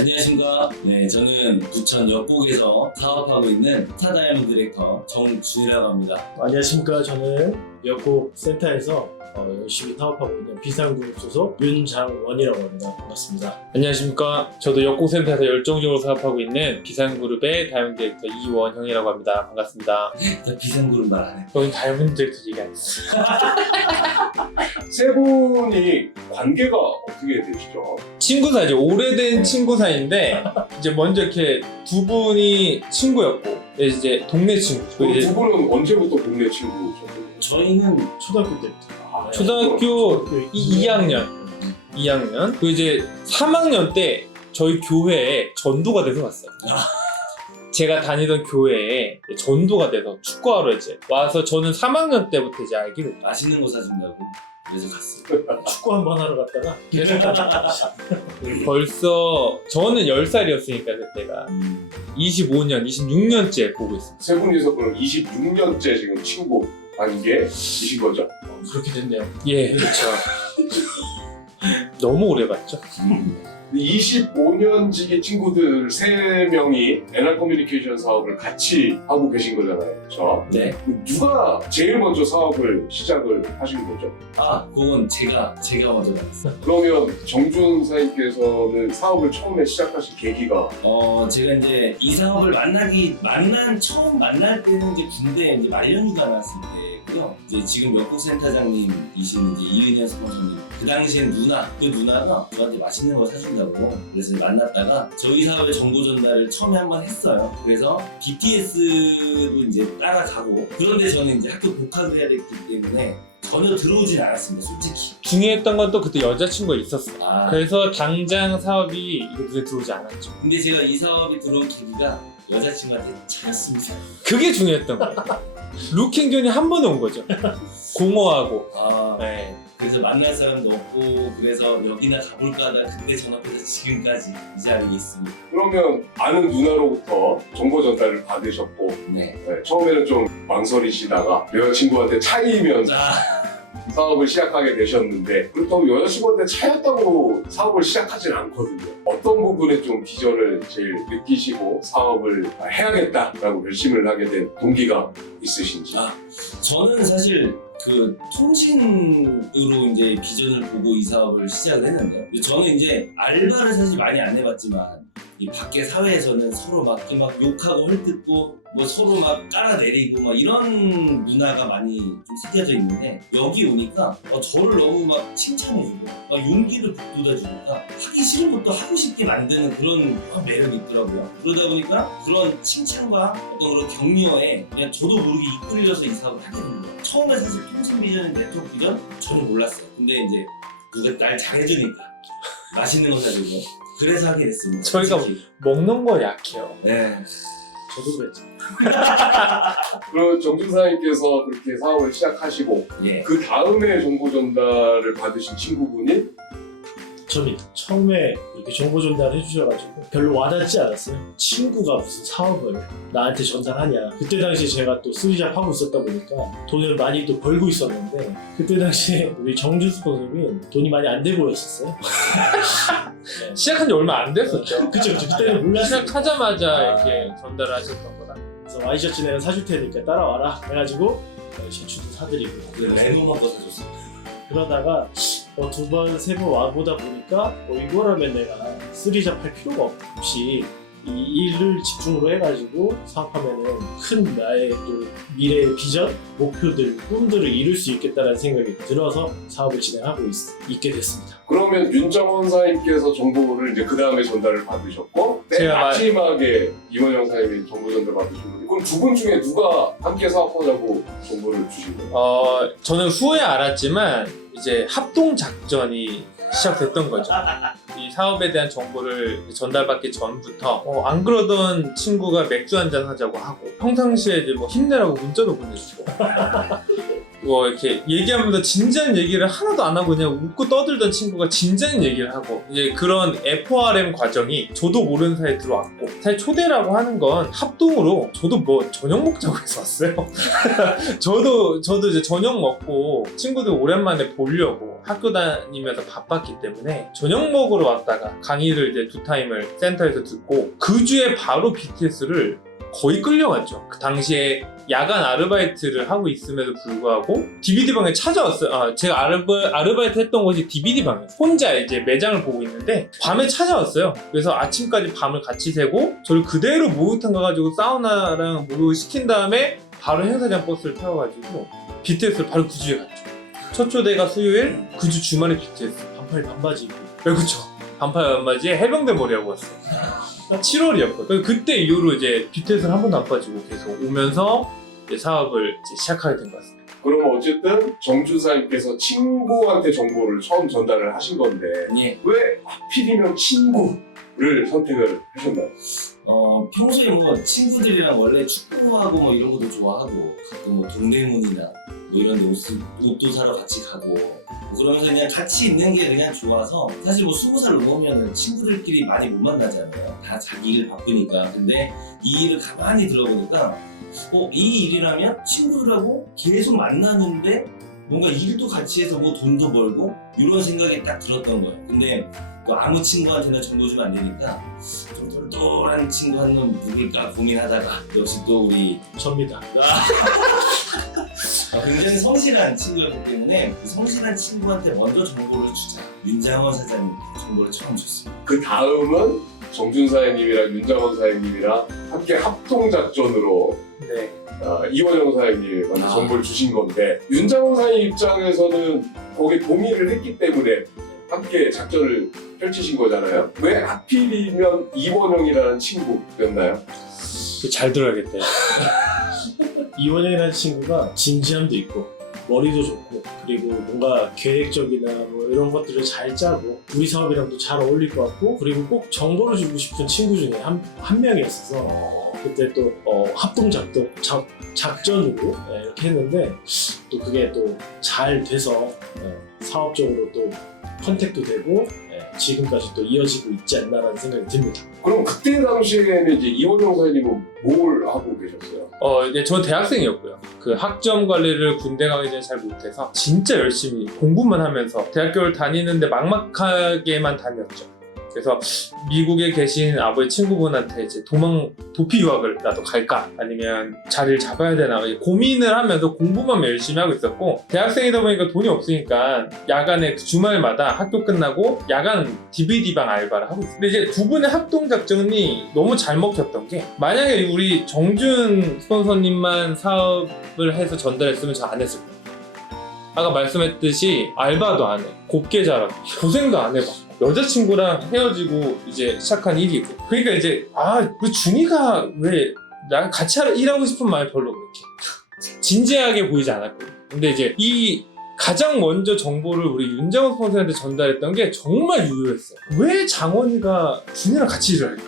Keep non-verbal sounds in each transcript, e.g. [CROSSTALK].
안녕하십니까. 네, 저는 부천 역곡에서 사업하고 있는 스타 다이아몬드 디렉터 정준이라고 합니다. 안녕하십니까. 저는 역곡 센터에서 어, 열심히 사업하고 있는 비상그룹 소속 윤장원이라고 합니다. 반갑습니다. 안녕하십니까. 저도 역공센터에서 열정적으로 사업하고 있는 비상그룹의 다이아몬드 디렉터 이원형이라고 합니다. 반갑습니다. [LAUGHS] 나 비상그룹 말안 해. 여기 다이아몬드 디렉터 얘기 안 했어. [LAUGHS] 세 분이 관계가 어떻게 되시죠? 친구 사이죠. 오래된 친구 사이인데 이제 먼저 이렇게 두 분이 친구였고 이제 동네 친구. 이제 두 분은 언제부터 동네 친구셨어요? 저희는 초등학교 때부터. 아, 초등학교 초등학교 2학년, 2학년. 그 이제 3학년 때 저희 교회에 전도가 돼서 왔어요. [LAUGHS] 제가 다니던 교회에 전도가 돼서 축구하러 이제 와서 저는 3학년 때부터 이제 됐죠. 맛있는 거 사준다고 그래서 갔어요. [LAUGHS] 축구 한 번 하러 갔다가 걔를 벌써 저는 10살이었으니까 그때가 음, 25년, 26년째 보고 있습니다. 세 분이서 그럼 26년째 지금 친구 관계이신 거죠? 어, 그렇게 됐네요. 예, 그렇죠. [LAUGHS] 너무 오래 봤죠. 음. 25년지기 친구들 세 명이 NR 커뮤니케이션 사업을 같이 하고 계신 거잖아요. 그렇죠? 네. 누가 제일 먼저 사업을 시작을 하신 거죠? 아, 그건 제가 제가 먼저 나갔어요. 그러면 정준 사님께서는 사업을 처음에 시작하신 계기가 어, 제가 이제 이 사업을 만나기 만난 처음 만날 때는 이제 군대 이제 말년휴가 나왔을 때 고요. 이제 지금 역국센터장님이신 이제 이은현 스폰서님 그 당시엔 누나 그 누나가 저한테 맛있는 거 사준다고 그래서 만났다가 저희 사업의 정보 전달을 처음에 한 번 했어요. 그래서 BTS도 이제 따라가고 그런데 저는 이제 학교 복학을 해야 됐기 때문에 전혀 들어오진 않았습니다. 솔직히. 중요했던 건 또 그때 여자친구가 있었어요. 아, 그래서 당장 사업이 이게 눈에 들어오지 않았죠. 근데 제가 이 사업이 들어온 계기가 여자친구한테 차였습니다. 그게 중요했던 거예요. 루킹존이 한 번에 온 거죠. 공허하고. 아, 네. 그래서 만날 사람도 없고 그래서 여기나 가볼까 하다 그때 전화해서 지금까지 이 자리에 있습니다. 그러면 아는 누나로부터 정보 전달을 받으셨고 네. 네, 처음에는 좀 망설이시다가 여자친구한테 차이면 자, 사업을 시작하게 되셨는데 그렇다고 여자친구한테 차였다고 사업을 시작하진 않거든요. 어떤 부분에 좀 비전을 제일 느끼시고 사업을 해야겠다라고 결심을 하게 된 동기가 있으신지. 아. 저는 사실 그 통신으로 이제 비전을 보고 이 사업을 시작을 했는데 저는 이제 알바를 사실 많이 안 해봤지만 이 밖에 사회에서는 서로 막, 이렇게 막 욕하고 헐뜯고 뭐 서로 막 깔아내리고 막 이런 문화가 많이 좀 새겨져 있는데 여기 오니까 어, 저를 너무 막 칭찬해주고 막 용기를 북돋아주니까 하기 싫은 것도 하고 싶게 만드는 그런 매력이 있더라고요. 그러다 보니까 그런 칭찬과 어떤 그런 격려에 그냥 저도 모르게 이끌려서 이 사업을 하게 된 거예요. 처음에 사실 통신 비전은 네트워크 비전 전혀 몰랐어요. 근데 이제 누가 날 잘해주니까 맛있는 거 사주고 그래서 하게 됐습니다. 저희가 솔직히. 먹는 거 약해요. 네. 저도 그랬죠. [LAUGHS] 그럼 정준사님께서 그렇게 사업을 시작하시고 예. 그 다음에 정보 전달을 받으신 친구분이 저는 처음에 이렇게 정보 전달을 해주셔가지고 별로 와닿지 않았어요. 친구가 무슨 사업을 나한테 전달하냐. 그때 당시에 제가 또 쓰리잡 하고 있었다 보니까 돈을 많이 또 벌고 있었는데 그때 당시에 우리 정준 스폰서님이 돈이 많이 안 돼 보였었어요. [LAUGHS] 네. 시작한 지 얼마 안 됐었죠. [LAUGHS] 그쵸, 그쵸. 그때는 몰랐어요. 시작하자마자 아. 이렇게 전달을 하셨던 거라. 그래서 와이셔츠 내가 사줄 테니까 따라와라. 해가지고 셔츠도 사드리고. 그 레노만 거 사줬어요. 그러다가 어, 두 번, 세 번 와보다 보니까 어, 이거라면 내가 쓰리잡 할 필요가 없이 이 일을 집중으로 해가지고 사업하면은 큰 나의 또 미래의 비전, 목표들, 꿈들을 이룰 수 있겠다는 생각이 들어서 사업을 진행하고 있, 게 됐습니다. 그러면 윤정원 사님께서 정보를 이제 그 다음에 전달을 받으셨고 맨 제가 말- 마지막에 이원영 사님이 정보 전달 받으셨는데 그럼 두 분 중에 누가 함께 사업하자고 정보를 주신 거예요? 어, 저는 후에 알았지만 이제 합동 작전이 시작됐던 거죠. 이 사업에 대한 정보를 전달받기 전부터 어, 안 그러던 친구가 맥주 한 잔 하자고 하고 평상시에 이제 뭐 힘내라고 문자도 보내주고 [LAUGHS] 뭐 이렇게 얘기하면서 진지한 얘기를 하나도 안 하고 그냥 웃고 떠들던 친구가 진지한 얘기를 하고 이제 그런 FRM 과정이 저도 모르는 사이에 들어왔고 사실 초대라고 하는 건 합동으로 저도 뭐 저녁 먹자고 해서 왔어요. [LAUGHS] 저도 저도 이제 저녁 먹고 친구들 오랜만에 보려고 학교 다니면서 바빴기 때문에 저녁 먹으러 왔다가 강의를 이제 두 타임을 센터에서 듣고 그 주에 바로 BTS를 거의 끌려갔죠. 그 당시에 야간 아르바이트를 하고 있음에도 불구하고 DVD 방에 찾아왔어요. 아, 제가 아르바, 아르바이트 했던 곳이 DVD 방이에요. 혼자 이제 매장을 보고 있는데 밤에 찾아왔어요. 그래서 아침까지 밤을 같이 새고 저를 그대로 목욕탕 가가지고 사우나랑 목욕을 시킨 다음에 바로 행사장 버스를 태워가지고 BTS를 바로 그 주에 갔죠. 첫 초대가 수요일, 그 주 주말에 BTS. 반팔 반바지 입고 네, 그쵸. 반팔 반바지에 해병대 머리하고 왔어요. 7월이었거든요. 그때 이후로 이제 BTS를 한 번도 안 빠지고 계속 오면서 이제 사업을 이제 시작하게 된 것 같습니다. 그럼 어쨌든 정준사님께서 친구한테 정보를 처음 전달을 하신 건데 예. 왜 하필이면 친구를 선택을 하셨나요? 어, 평소에 뭐 친구들이랑 원래 축구하고 뭐 이런 것도 좋아하고 가끔 뭐 동대문이나 뭐 이런 데 옷, 옷도 사러 같이 가고 뭐 그러면서 그냥 같이 있는 게 그냥 좋아서 사실 뭐 스무 살 넘으면은 친구들끼리 많이 못 만나잖아요. 다 자기 일 바쁘니까. 근데 이 일을 가만히 들어보니까 어, 이 일이라면 친구들하고 계속 만나는데 뭔가 일도 같이 해서 뭐 돈도 벌고 이런 생각이 딱 들었던 거예요. 근데 또 아무 친구한테나 정보 주면 안 되니까 좀 똘똘한 친구 한 놈 누굴까 고민하다가 역시 또 우리 접니다. 어, [LAUGHS] 굉장히 성실한 친구였기 때문에 그 성실한 친구한테 먼저 정보를 주자. 윤장원 사장님 정보를 처음 줬습니다. 그 다음은 정준사님이랑 윤장원 사장님이랑 함께 합동 작전으로 네. 어, 이원영 사장님한테 아. 정보를 주신 건데 윤장원 사장님 입장에서는 거기 동의를 했기 때문에 함께 작전을 펼치신 거잖아요. 왜 하필이면 이원영이라는 친구였나요? 잘 들어야겠다. 이원영이라는 친구가 진지함도 있고 머리도 좋고 그리고 뭔가 계획적이나 뭐 이런 것들을 잘 짜고 우리 사업이랑도 잘 어울릴 것 같고 그리고 꼭 정보를 주고 싶은 친구 중에 한, 한 명이었어서 그때 또 어, 합동 작전 작, 작전으로 예, 이렇게 했는데 또 그게 또 잘 돼서 예, 사업적으로 또 컨택도 되고 예, 지금까지 또 이어지고 있지 않나라는 생각이 듭니다. 그럼 그때 당시에는 이제 이원영 사장님은 뭘 하고 계셨어요? 어, 이제 저 대학생이었고요. 그 학점 관리를 군대 가기 전에 잘 못해서 진짜 열심히 공부만 하면서 대학교를 다니는데 막막하게만 다녔죠. 그래서 미국에 계신 아버지 친구분한테 이제 도망 도피 유학을 나도 갈까 아니면 자리를 잡아야 되나 고민을 하면서 공부만 열심히 하고 있었고 대학생이다 보니까 돈이 없으니까 야간에 그 주말마다 학교 끝나고 야간 DVD 방 알바를 하고 있어요. 근데 이제 두 분의 합동 작전이 너무 잘 먹혔던 게 만약에 우리 정준 스폰서님만 사업을 해서 전달했으면 저안 했을 거예요. 아까 말씀했듯이 알바도 안 해. 곱게 자라고 고생도 안 해봐. 여자친구랑 헤어지고 이제 시작한 일이고. 그러니까 이제 아, 그 준이가 왜 나랑 같이 하- 일하고 싶은 마음이 별로 그렇게 진지하게 보이지 않았거든요. 근데 이제 이 가장 먼저 정보를 우리 윤장원 선생한테 전달했던 게 정말 유효했어요. 왜 장원이가 준이랑 같이 일을 할까?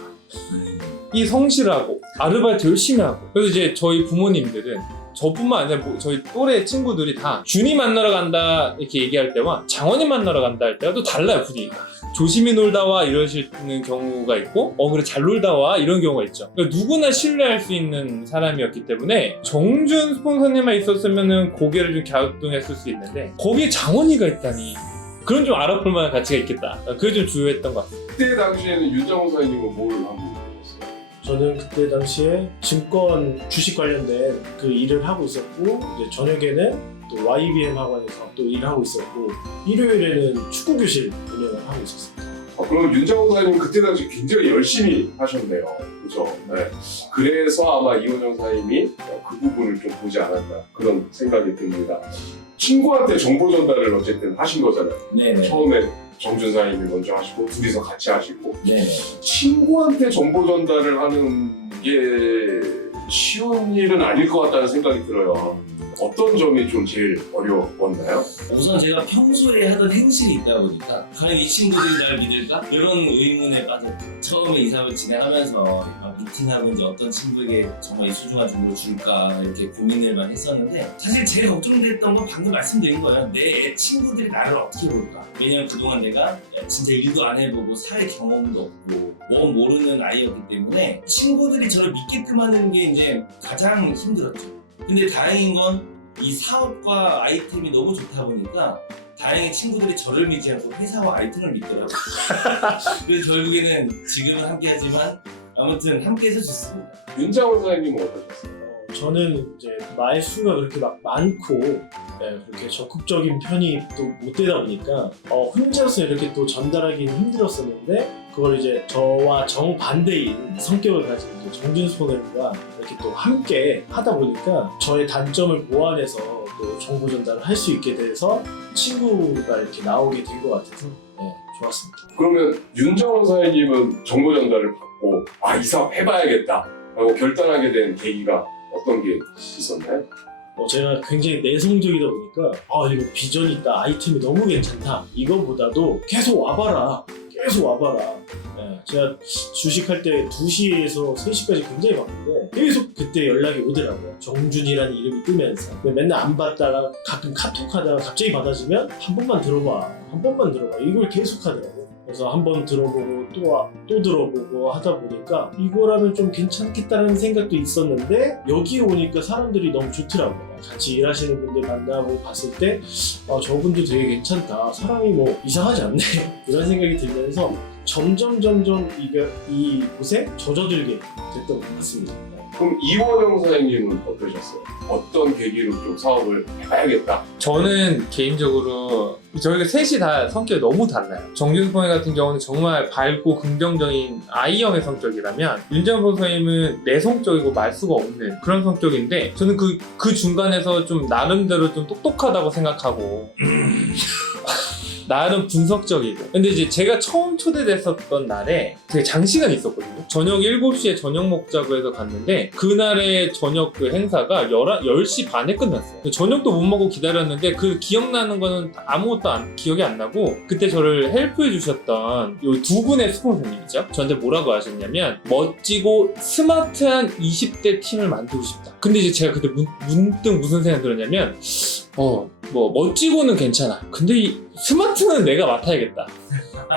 이 성실하고 아르바이트 열심히 하고 그래서 이제 저희 부모님들은 저뿐만 아니라 뭐 저희 또래 친구들이 다 준이 만나러 간다 이렇게 얘기할 때와 장원이 만나러 간다 할 때가 또 달라요 분위기가 조심히 놀다 와 이러시는 경우가 있고 어 그래 잘 놀다 와 이런 경우가 있죠. 그러니까 누구나 신뢰할 수 있는 사람이었기 때문에 정준 스폰서님만 있었으면 고개를 좀 갸우뚱했을 수 있는데 거기에 장원이가 있다니. 그런 좀 알아볼 만한 가치가 있겠다. 그게 좀 주요했던 것 같아요. 그때 당시에는 윤장원 사장님은 뭘 하고? 저는 그때 당시에 증권 주식 관련된 그 일을 하고 있었고 이제 저녁에는 또 YBM 학원에서 또 일을 하고 있었고 일요일에는 축구 교실 운영을 하고 있었습니다. 아, 그럼 윤장원 사장님 그때 당시 굉장히 열심히 하셨네요. 그죠? 네. 그래서 아마 이원영 사장님이 어, 그 부분을 좀 보지 않았나 그런 생각이 듭니다. 친구한테 정보 전달을 어쨌든 하신 거잖아요. 네네. 처음에 정준 사장님이 먼저 하시고 둘이서 같이 하시고 네네. 친구한테 정보 전달을 하는 게 쉬운 일은 아닐 것 같다는 생각이 들어요. 어떤 점이 좀 제일 어려웠나요? 우선 제가 평소에 하던 행실이 있다 보니까 과연 이 친구들이 날 믿을까? 이런 의문에 빠졌죠. 처음에 이 사업을 진행하면서 막 미팅하고 이제 어떤 친구에게 정말 이 소중한 정보를 줄까 이렇게 고민을 많이 했었는데 사실 제일 걱정됐던 건 방금 말씀드린 거예요. 내 친구들이 나를 어떻게 볼까? 왜냐면 그동안 내가 진짜 일도 안 해보고 사회 경험도 없고 뭐 모르는 아이였기 때문에 친구들이 저를 믿게끔 하는 게 이제 가장 힘들었죠. 근데 다행인 건 이 사업과 아이템이 너무 좋다 보니까 다행히 친구들이 저를 믿지 않고 회사와 아이템을 믿더라고요. [LAUGHS] 그래서 결국에는 지금은 함께하지만 아무튼 함께해서 좋습니다. 윤장원 사장님은 어떠셨어요? 어, 저는 이제 말 수가 그렇게 막 많고 네, 그렇게 적극적인 편이 또 못 되다 보니까 어, 혼자서 이렇게 또 전달하기는 힘들었었는데 그걸 이제 저와 정반대인 성격을 가진 또 정준수 선생님과 이렇게 또 함께 하다 보니까 저의 단점을 보완해서 또 정보 전달을 할 수 있게 돼서 친구가 이렇게 나오게 된 것 같아서 네, 좋았습니다. 그러면 윤정원 사장님은 정보 전달을 받고 아 이 사업 해봐야겠다 라고 결단하게 된 계기가 어떤 게 있었나요? 어, 제가 굉장히 내성적이다 보니까 아 이거 비전 있다 아이템이 너무 괜찮다 이거보다도 계속 와봐라 계속 와봐라. 예, 제가 주식할 때 2시에서 3시까지 굉장히 바쁜데 계속 그때 연락이 오더라고요. 정준이라는 이름이 뜨면서. 맨날 안 받다가 가끔 카톡 하다가 갑자기 받아지면 한 번만 들어봐 한 번만 들어봐 이걸 계속 하더라고요 그래서 한번 들어보고 또, 와- 또 들어보고 하다 보니까 이거라면 좀 괜찮겠다는 생각도 있었는데 여기 오니까 사람들이 너무 좋더라고요. 같이 일하시는 분들 만나고 봤을 때 아, 저분도 되게 괜찮다. 사람이 뭐 이상하지 않네. [LAUGHS] 이런 생각이 들면서 점점 점점 이게 이 곳에 젖어들게 됐던 것 같습니다. 그럼 이원영 사장님은 어떠셨어요? 어떤 계기로 좀 사업을 해봐야겠다. 저는 개인적으로 저희가 셋이 다 성격이 너무 달라요. 선생 같은 경우는 정말 밝고 긍정적인 I형의 성격이라면 윤정선 선생님은 내성적이고 말수가 없는 그런 성격인데 저는 그, 그 중간에서 좀 나름대로 좀 똑똑하다고 생각하고 [LAUGHS] 나름 분석적이고. 근데 이제 제가 처음 초대됐었던 날에 되게 장시간 있었거든요. 저녁 7시에 저녁 먹자고 해서 갔는데 그날의 저녁 그 행사가 11, 10시 반에 끝났어요. 저녁도 못 먹고 기다렸는데 그 기억나는 거는 아무것도 안- 기억이 안 나고 그때 저를 헬프해 주셨던 요 두 분의 스폰서님이죠. 저한테 뭐라고 하셨냐면 멋지고 스마트한 20대 팀을 만들고 싶다. 근데 이제 제가 그때 문, 문득 무슨 생각이 들었냐면 어, 뭐, 멋지고는 괜찮아. 근데 이 스마트는 내가 맡아야겠다.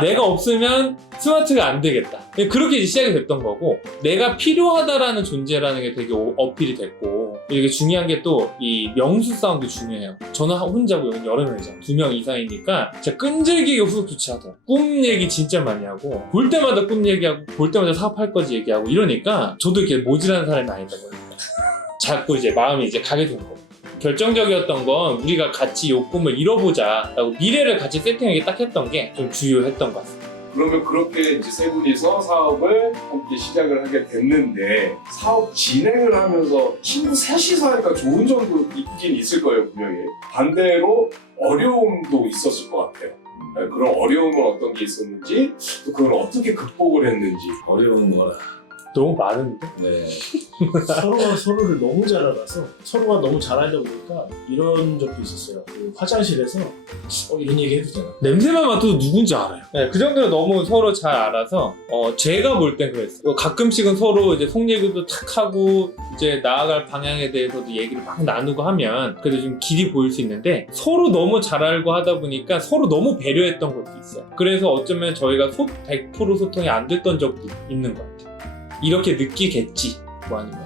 내가 없으면 스마트가 안 되겠다. 그렇게 이제 시작이 됐던 거고, 내가 필요하다라는 존재라는 게 되게 오- 어필이 됐고, 이게 중요한 게 또 이 명수 싸움도 중요해요. 저는 혼자고 여기 여러 명이잖아. 두명 이상이니까 진짜 끈질기게 후속 조치하더라고. 꿈 얘기 진짜 많이 하고, 볼 때마다 꿈 얘기하고, 볼 때마다 사업할 거지 얘기하고 이러니까 저도 이렇게 모질한 사람이 아니다 보니까. [LAUGHS] 자꾸 이제 마음이 이제 가게 된 거고. 결정적이었던 건 우리가 같이 요 꿈을 이뤄보자 라고 미래를 같이 세팅하게 딱 했던 게 좀 주요했던 것 같습니다. 그러면 그렇게 이제 세 분이서 사업을 함께 시작을 하게 됐는데 사업 진행을 하면서 친구 셋이서 하니까 좋은 점도 있긴 있을 거예요 분명히 반대로 어려움도 있었을 것 같아요 네, 그런 어려움은 어떤 게 있었는지 또 그걸 어떻게 극복을 했는지 어려운 거라. 너무 많은데? 네. [LAUGHS] 서로가 서로를 너무 잘 알아서 서로가 너무 잘 알다 보니까 이런 적도 있었어요. 그 화장실에서 어, 이런 얘기 해도 되나? 냄새만 맡아도 누군지 알아요. 네, 그 정도로 너무 서로 잘 알아서 어, 제가 볼 땐 그랬어요. 어, 가끔씩은 서로 이제 속 얘기도 탁 하고 이제 나아갈 방향에 대해서도 얘기를 막 나누고 하면 그래도 좀 길이 보일 수 있는데 서로 너무 잘 알고 하다 보니까 서로 너무 배려했던 것도 있어요. 그래서 어쩌면 저희가 소, 100% 소통이 안 됐던 적도 있는 것 같아요. 이렇게 느끼겠지. 뭐 아니면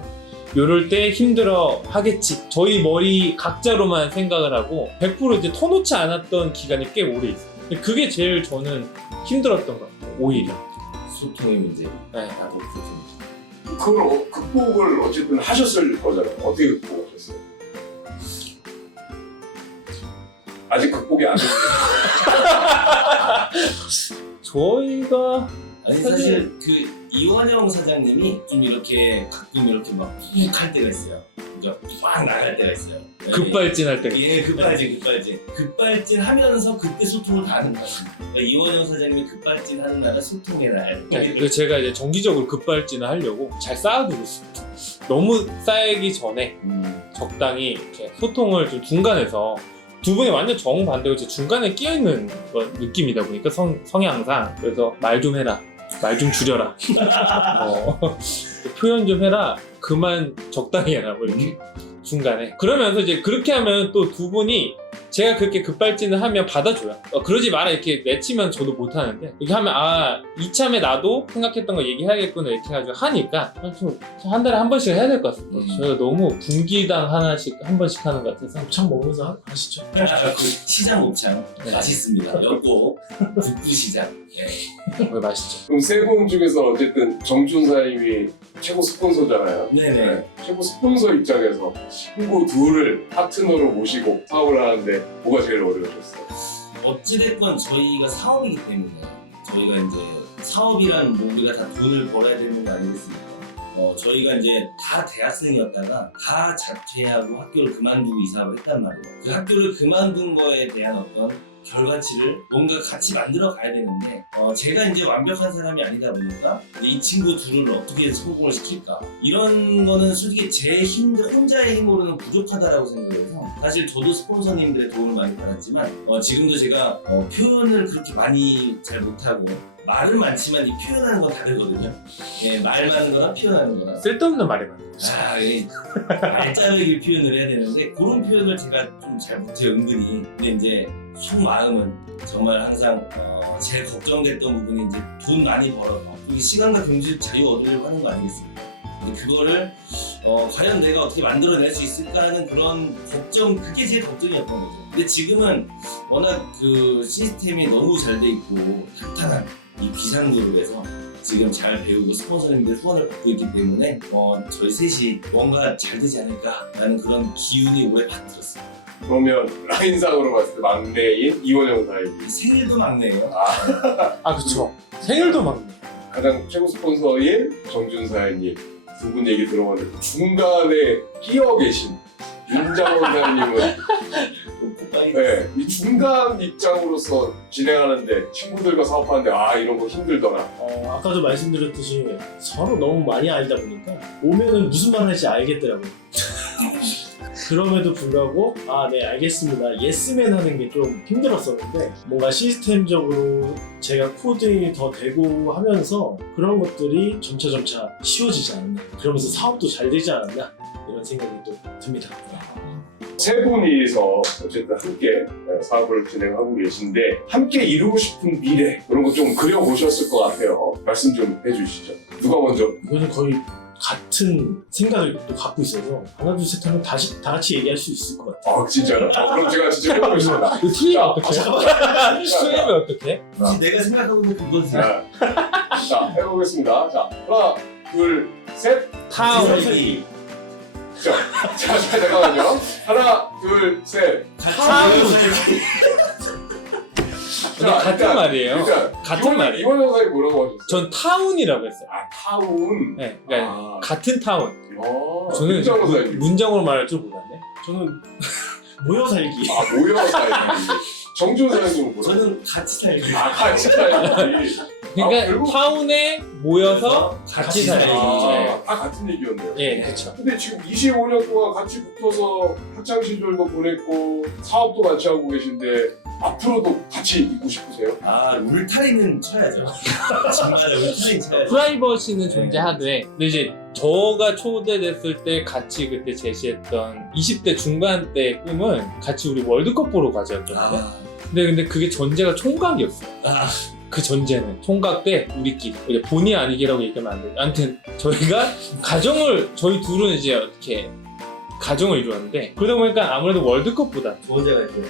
요럴 때 힘들어 하겠지. 저희 머리 각자로만 생각을 하고 100% 이제 터놓지 않았던 기간이 꽤 오래 있어요. 근데 그게 제일 저는 힘들었던 것 같아요. 오히려. 소통의 문제. 네. 나도 소통. 그걸 어- 극복을 어쨌든 하셨을 거잖아요 어떻게 극복하셨어요? 아직 극복이 안 됐어요 [LAUGHS] 저희가 아니 사실- 사실 그 이원영 사장님이 좀 이렇게 가끔 이렇게 막욱할 때가 있어요. 그러니까 막 나갈 때가 있어요. 네. 급발진할 때. 예, 급발진, 급발진. 급발진 하면서 그때 소통을 다 하는 것 같습니다. 그러니까 이원영 사장님이 급발진 하는 날은 소통의 날. 네, 그래서 제가 이제 정기적으로 급발진을 하려고 잘 쌓아두고 있습니다. 너무 쌓이기 전에 음, 적당히 이렇게 소통을 좀 중간에서 두 분이 완전 정반대고 제 중간에 끼어있는 그런 느낌이다 보니까 성, 성향상 그래서 말 좀 해라 말 좀 줄여라. [LAUGHS] 어, [LAUGHS] 표현 좀 해라. 그만 적당히 해라. 뭐 이렇게 중간에 그러면서 이제 그렇게 하면 또 두 분이 제가 그렇게 급발진을 하면 받아줘요. 어, 그러지 마라 이렇게 내치면 저도 못하는데 이렇게 하면 아 이참에 나도 생각했던 거 얘기해야겠구나 이렇게 해가지고 하니까 아, 좀한 달에 한 번씩 해야 될 것 같습니다. 음. 저희가 너무 분기당 하나씩 한 번씩 하는 것 같아서 곱창 먹으면서 하- 하시죠. 그 시장 곱창 네. 맛있습니다. 엽고 북부시장. 예. 정말 맛있죠. 그럼 세 분 중에서 어쨌든 정준사님이 최고 스폰서잖아요. 네네. 최고 스폰서 입장에서 친구 둘을 파트너로 모시고 사업을 하는데 뭐가 제일 어려우셨어요? 어찌됐건 저희가 사업이기 때문에 저희가 이제 사업이란 뭐 우리가 다 돈을 벌어야 되는 거 아니겠습니까? 어, 저희가 이제 다 대학생이었다가 다 자퇴하고 학교를 그만두고 이사를 했단 말이에요. 그 학교를 그만둔 거에 대한 어떤 결과치를 뭔가 같이 만들어 가야 되는데 어, 제가 이제 완벽한 사람이 아니다 보니까 이 친구 둘을 어떻게 성공을 시킬까? 이런 거는 솔직히 제 힘, 혼자의 힘으로는 부족하다라고 생각해서 사실 저도 스폰서님들의 도움을 많이 받았지만 어, 지금도 제가 어, 표현을 그렇게 많이 잘 못하고 말은 많지만 이 표현하는 건 다르거든요. 예, 말 많은 거나 표현하는 거나. 쓸데없는 말이 많아요. 아, 이 말자르게 표현을 해야 되는데 그런 표현을 제가 좀 잘 못해요 은근히. 근데 이제 속마음은 정말 항상 어, 제일 걱정됐던 부분이 이제 돈 많이 벌어서 이 시간과 경제 자유 얻으려고 하는 거 아니겠습니까? 근데 그거를 어, 과연 내가 어떻게 만들어낼 수 있을까 하는 그런 걱정 그게 제일 걱정이었던 거죠. 근데 지금은 워낙 그 시스템이 너무 잘 돼 있고 탄탄한 이 비상그룹에서 지금 잘 배우고 스폰서님들 후원을 받고 있기 때문에 어, 저희 셋이 뭔가 잘 되지 않을까라는 그런 기운이 올해 팍 들었어요. 그러면 라인상으로 봤을 때 막내인 이원영 사장님 생일도 막내예요. 아, 아 그쵸. 생일도 막네. 가장 최고 스폰서인 정준 사장님 두 분 얘기 들어봤는데 중간에 끼어 계신 윤장원 사장님은 [LAUGHS] 네, 이 중간 입장으로서 진행하는데 친구들과 사업하는데 아 이런 거 힘들더라. 어, 아까도 말씀드렸듯이 서로 너무 많이 알다 보니까 오면은 무슨 말 할지 알겠더라고요. [LAUGHS] 그럼에도 불구하고 아 네 알겠습니다. 예스맨 하는 게 좀 힘들었었는데 뭔가 시스템적으로 제가 코딩이 더 되고 하면서 그런 것들이 점차점차 쉬워지지 않았나. 그러면서 사업도 잘 되지 않았나. 이런 생각이 또 듭니다. 세 분이서 어쨌든 함께 네, 사업을 진행하고 계신데 함께 이루고 싶은 미래 그런 거 좀 그려보셨을 것 같아요 말씀 좀 해주시죠 누가 먼저 이거는 거의 같은 생각을 또 갖고 있어서 하나 둘셋 하면 다시 다 같이 얘기할 수 있을 것 같아요. 아 진짜요? 어, 그럼 제가 진짜 해보겠습니다 [LAUGHS] 이거 틀리면 어떡해? 잠깐만. [LAUGHS] 틀리면 어떡해? 혹시 내가 생각하고 있는 그거지. 자, 자 해보겠습니다 자 하나 둘 셋 타운. 저희 자, 자, 자, 잠깐만요. 하나, 둘, 셋. 타운. 근데 같은 말이에요. 일단 같은 이원- 말이에요. 이원 영상이 뭐라고 하셨어요? 전 타운이라고 했어요. 아, 타운. 네, 그러니까 아, 같은 타운. 어, 저는 문장으로 문- 살기. 문장으로 말할 줄 몰랐네. 저는 [LAUGHS] 모여 살기. 아, 모여 살기. 정준 사장님은 뭐라고? 저는 같이 살기. 아, 같이 살기. 그러니까 아, 결국- 타운에 모여서 같이 살기. 살기. 아, 다 같은 얘기였네요. 예, 그렇죠. 근데 지금 25년 동안 같이 붙어서 학창 시절도 보냈고 사업도 같이 하고 계신데 앞으로도 같이 있고 싶으세요? 아 울타리는 쳐야죠. [LAUGHS] 정말 울타리 쳐야죠. 프라이버시는 존재하되 근데 이제 저가 초대됐을 때 같이 그때 제시했던 20대 중반 때의 꿈은 같이 우리 월드컵 보러 가자였거든요. 아, 근데 근데 그게 전제가 총각이었어요. 아, 그 전제는 총각 때 우리끼리 이제 본의 아니게라고 얘기하면 안 돼요. 아무튼 저희가 가정을 저희 둘은 이제 어떻게 가정을 이루었는데 그러다 보니까 아무래도 월드컵보다 저 혼자가 이제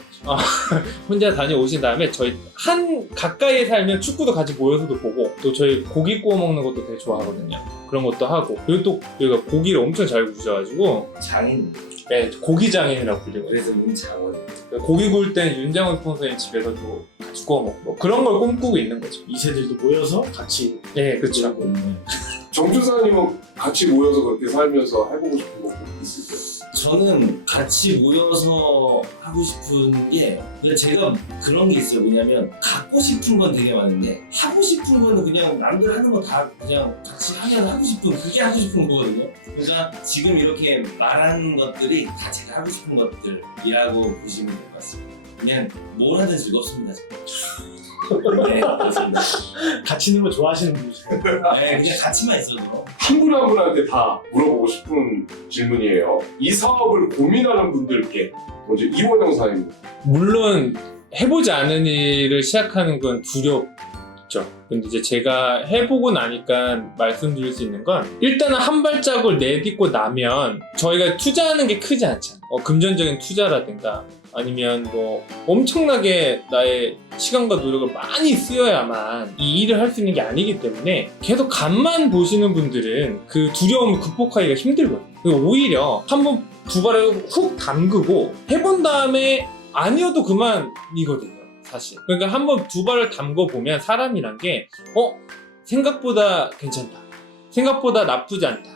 혼자 다녀오신 다음에 저희 한 가까이에 살면 축구도 같이 모여서도 보고 또 저희 고기 구워 먹는 것도 되게 좋아하거든요. 그런 것도 하고 그리고 또 저희가 고기를 엄청 잘 구우셔가지고 장인. 네, 고기 장인이라고 불리거든요. 그래서 문장원. 고기 구울 때는 윤장훈 스폰서님 집에서도 같이 구워 먹고 뭐 그런 걸 꿈꾸고 있는 거죠. 이 세들도 모여서 같이 네, 그렇죠. 정준 사장님은 같이 모여서 그렇게 살면서 해보고 싶은 거 있으세요? 저는 같이 모여서 하고 싶은 게 근데 제가 그런 게 있어요 뭐냐면 갖고 싶은 건 되게 많은데 하고 싶은 거는 그냥 남들 하는 거 다 그냥 같이 하면 하고 싶은 그게 하고 싶은 거거든요. 그러니까 지금 이렇게 말하는 것들이 다 제가 하고 싶은 것들이라고 보시면 될 것 같습니다. 그냥 뭘 하든 즐겁습니다. 네. 같이 있는 거 좋아하시는 분이세요. 네, 그냥 같이만 있어도 한분한 분한테 다 물어보고 싶은 질문이에요. 이 사업을 고민하는 분들께 먼저 이원영 사장님 물론 해보지 않은 일을 시작하는 건 두렵죠. 근데 이제 제가 해보고 나니까 말씀드릴 수 있는 건 일단은 한 발자국을 내딛고 나면 저희가 투자하는 게 크지 않잖아요. 어, 금전적인 투자라든가 아니면 뭐 엄청나게 나의 시간과 노력을 많이 쓰여야만 이 일을 할 수 있는 게 아니기 때문에 계속 간만 보시는 분들은 그 두려움을 극복하기가 힘들거든요. 오히려 한번 두 발을 훅 담그고 해본 다음에 아니어도 그만이거든요, 사실. 그러니까 한번 두 발을 담궈 보면 사람이란 게, 어, 생각보다 괜찮다. 생각보다 나쁘지 않다.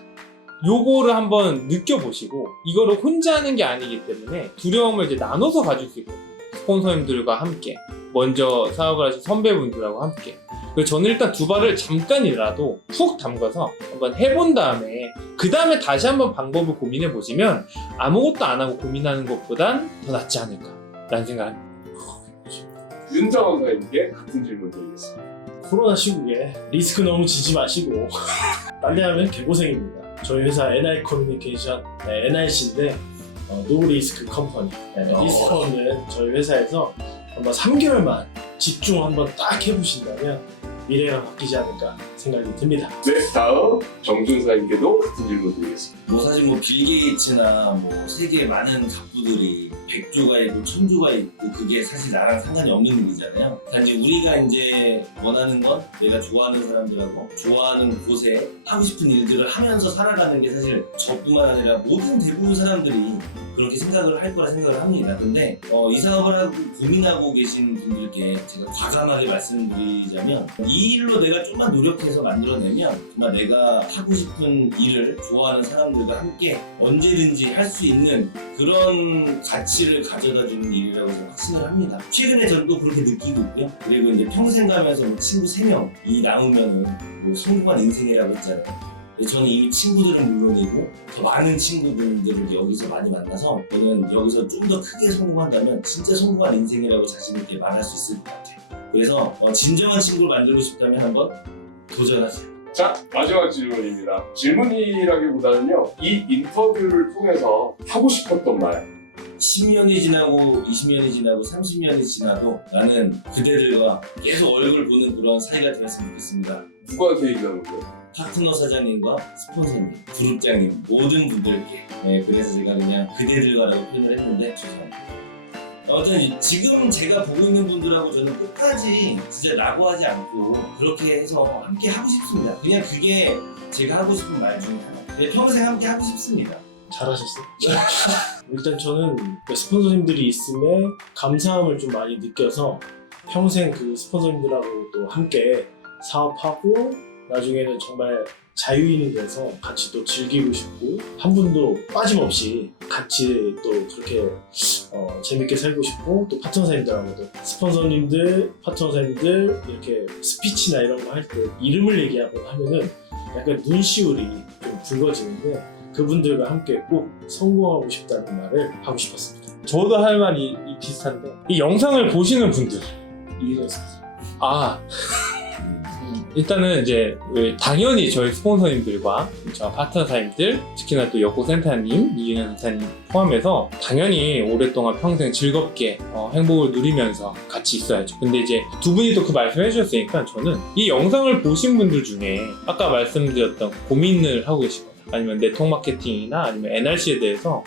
요거를 한번 느껴보시고, 이거를 혼자 하는 게 아니기 때문에 두려움을 이제 나눠서 가질 수 있거든요. 스폰서님들과 함께. 먼저 사업을 하신 선배분들하고 함께. 그래서 저는 일단 두 발을 잠깐이라도 푹 담가서 한번 해본 다음에, 그 다음에 다시 한번 방법을 고민해 보시면, 아무것도 안 하고 고민하는 것보단 더 낫지 않을까. 라는 생각합니다. 윤정 원 사장님께 같은 질문 드리겠습니다. 코로나 시국에 리스크 너무 지지 마시고 [LAUGHS] 딴데 하면 개고생입니다. 저희 회사 NI 커뮤니케이션 네, NIC인데 어, 노 리스크 컴퍼니 네, 어. 리스크는 저희 회사에서 한번 3개월만 집중 한번 딱 해보신다면 미래가 바뀌지 않을까 생각이 듭니다. 네, 다음 정준 사장님께도 같은 질문 드리겠습니다. 뭐 사실 뭐 빌 게이츠나 뭐 세계 많은 갑부들이 백조가 있고 천조가 있고 그게 사실 나랑 상관이 없는 일이잖아요. 단지 우리가 이제 원하는 건 내가 좋아하는 사람들하고 좋아하는 곳에 하고 싶은 일들을 하면서 살아가는 게 사실 저뿐만 아니라 모든 대부분 사람들이 그렇게 생각을 할 거라 생각을 합니다. 근데 어, 이 사업을 하고 고민하고 계신 분들께 제가 과감하게 말씀드리자면 이 일로 내가 좀만 노력해서 만들어내면 정말 내가 하고 싶은 일을 좋아하는 사람들과 함께 언제든지 할 수 있는 그런 가치를 가져다 주는 일이라고 저는 확신을 합니다. 최근에 또 그렇게 느끼고 있고요. 그리고 이제 평생 가면서 뭐 친구 3명이 나오면은 뭐 성공한 인생이라고 했잖아요. 저는 이미 친구들은 물론이고 더 많은 친구들을 여기서 많이 만나서 저는 여기서 좀 더 크게 성공한다면 진짜 성공한 인생이라고 자신 있게 말할 수 있을 것 같아요. 그래서 어, 진정한 친구를 만들고 싶다면 한번 도전하세요. 자, 마지막 질문입니다. 질문이라기보다는요, 이 인터뷰를 통해서 하고 싶었던 말, 10년이 지나고 20년이 지나고 30년이 지나도 나는 그대들과 계속 얼굴 보는 그런 사이가 되었으면 좋겠습니다. 누구한테 얘기하는 거예요? 파트너 사장님과 스폰서님, 그룹장님 모든 분들께 네, 그래서 제가 그냥 그대들과라고 표현을 했는데 죄송합니다. 아무튼 지금 제가 보고 있는 분들하고 저는 끝까지 진짜 라고 하지 않고 그렇게 해서 함께 하고 싶습니다. 그냥 그게 제가 하고 싶은 말 중에 하나. 그냥 평생 함께 하고 싶습니다. 잘하셨어요. [LAUGHS] 일단 저는 그 스폰서님들이 있음에 감사함을 좀 많이 느껴서 평생 그 스폰서님들하고 또 함께 사업하고 나중에는 정말 자유인이 돼서 같이 또 즐기고 싶고 한 분도 빠짐없이 같이 또 그렇게 어, 재밌게 살고 싶고 또 파트너사님들하고도 스폰서님들, 파트너사님들 이렇게 스피치나 이런 거 할 때 이름을 얘기하고 하면은 약간 눈시울이 좀 붉어지는데 그분들과 함께 꼭 성공하고 싶다는 말을 하고 싶었습니다. 저도 할 말이 이 비슷한데 이 영상을 보시는 분들 이해했습니다. 아 일단은 이제 왜 당연히 저희 스폰서님들과 저 파트너사님들 특히나 또 역고센터님 이윤현 센터님 포함해서 당연히 오랫동안 평생 즐겁게 어, 행복을 누리면서 같이 있어야죠. 근데 이제 두 분이 또 그 말씀 해 주셨으니까 저는 이 영상을 보신 분들 중에 아까 말씀드렸던 고민을 하고 계시거나 아니면 네트워크 마케팅이나 아니면 NRC에 대해서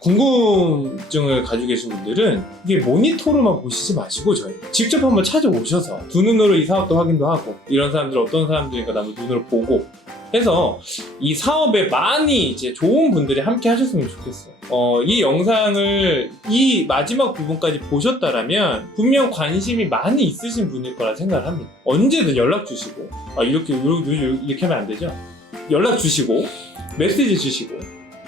궁금증을 가지고 계신 분들은 이게 모니터로만 보시지 마시고 저희 직접 한번 찾아오셔서 두 눈으로 이 사업도 확인도 하고 이런 사람들 어떤 사람들인가 나도 눈으로 보고 해서 이 사업에 많이 이제 좋은 분들이 함께 하셨으면 좋겠어요. 어, 이 영상을 이 마지막 부분까지 보셨다라면 분명 관심이 많이 있으신 분일 거라 생각을 합니다. 언제든 연락 주시고 아 이렇게 이렇게, 하면 안 되죠. 연락 주시고 메시지 주시고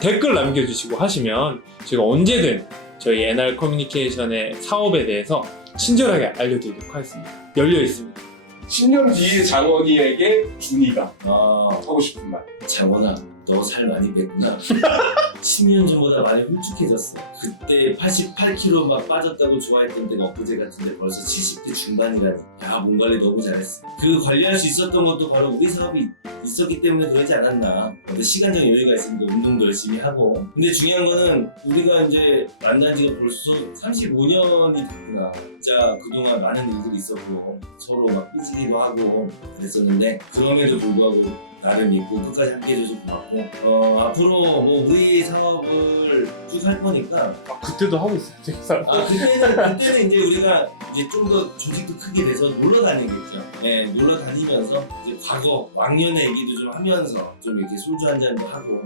댓글 남겨주시고 하시면 제가 언제든 저희 NR 커뮤니케이션의 사업에 대해서 친절하게 알려드리도록 하겠습니다. 열려 있습니다. 10년 뒤에 장원이에게 준이가 아 하고 싶은 말. 장원아 너 살 많이 뺐구나. [LAUGHS] 10년 전보다 많이 훌쭉해졌어. 그때 88kg 막 빠졌다고 좋아했던 때가 엊그제 같은데 벌써 70대 중반이라니. 야 몸 관리 너무 잘했어. 그 관리할 수 있었던 것도 바로 우리 사업이 있었기 때문에 그러지 않았나. 어떤 시간적 여유가 있으니까 운동도 열심히 하고. 근데 중요한 거는 우리가 이제 만난 지가 벌써 35년이 됐구나. 진짜 그동안 많은 일들이 있었고 서로 막 삐지기도 하고 그랬었는데 그럼에도 불구하고 나를 믿고 끝까지 함께 해줘서 고맙고 어, 앞으로 뭐 우리 사업을 쭉 할 거니까 아, 그때도 하고 있어요. 제 사람. 아 그때는 그때는 이제 우리가 이제 좀 더 조직도 크게 돼서 놀러 다니겠죠. 네, 놀러 다니면서 이제 과거 왕년의 얘기도 좀 하면서 좀 이렇게 소주 한 잔도 하고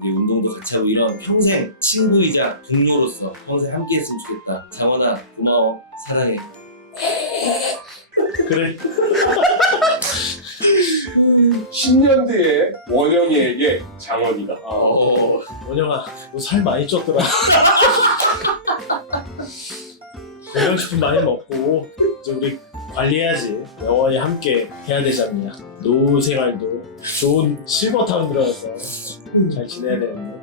이제 운동도 같이 하고 이런 평생 친구이자 동료로서 평생 함께했으면 좋겠다. 장원아 고마워 사랑해. 그래 [LAUGHS] 10년 뒤에 원영이에게 장원이가. 어, 원영아 너 살 많이 쪘더라. [LAUGHS] 건강식품 많이 먹고 이제 우리 관리해야지. 영원히 함께 해야 되지 않냐. 노후 생활도 좋은 실버타운 들어가서 잘 지내야 되는데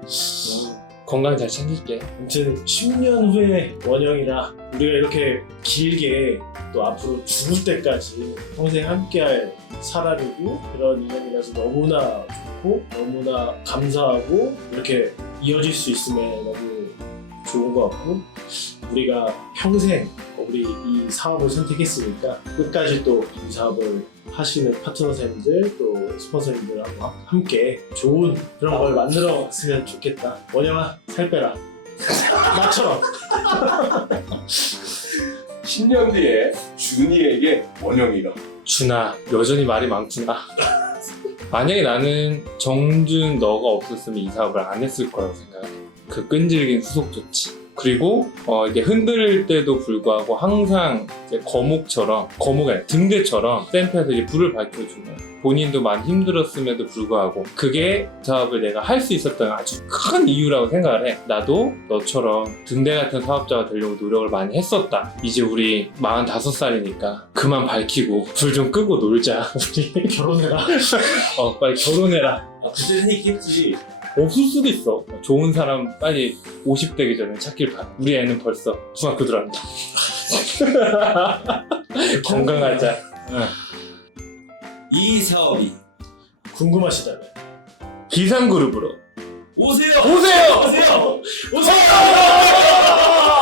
건강 잘 챙길게. 아무튼 10년 후에 원영이라 우리가 이렇게 길게 또 앞으로 죽을 때까지 평생 함께할 사람이고 그런 인연이라서 너무나 좋고 너무나 감사하고 이렇게 이어질 수 있음에 너무 좋은 것 같고 우리가 평생 우리 이 사업을 선택했으니까 끝까지 또 이 사업을 하시는 파트너님들 또 스폰서님들하고 함께 좋은 그런 걸 만들어 갔으면 좋겠다. 원영아 살 빼라. [LAUGHS] 나처럼. [LAUGHS] 10년 뒤에 준이에게 원영이가. 준아, 여전히 말이 많구나. 만약에 나는 정준 너가 없었으면 이 사업을 안 했을 거라고 생각해. 그 끈질긴 후속 조치. 그리고 어, 이게 흔들릴 때도 불구하고 항상 이제 거목처럼 아니라 등대처럼 센터에서 이제 불을 밝혀주는 본인도 많이 힘들었음에도 불구하고 그게 사업을 내가 할 수 있었던 아주 큰 이유라고 생각을 해. 나도 너처럼 등대 같은 사업자가 되려고 노력을 많이 했었다. 이제 우리 45살이니까 그만 밝히고 불 좀 끄고 놀자. 우리 결혼해라. [LAUGHS] 어 빨리 결혼해라. 아, 그때는 있겠지. 없을 수도 있어. 좋은 사람 빨리 50 되기 전에 찾길 바래. 우리 애는 벌써 중학교 들어간다. [LAUGHS] 건강하자. 이 사업이 궁금하시다면 비상그룹으로 오세요. 오세요! 오세요. 오세요!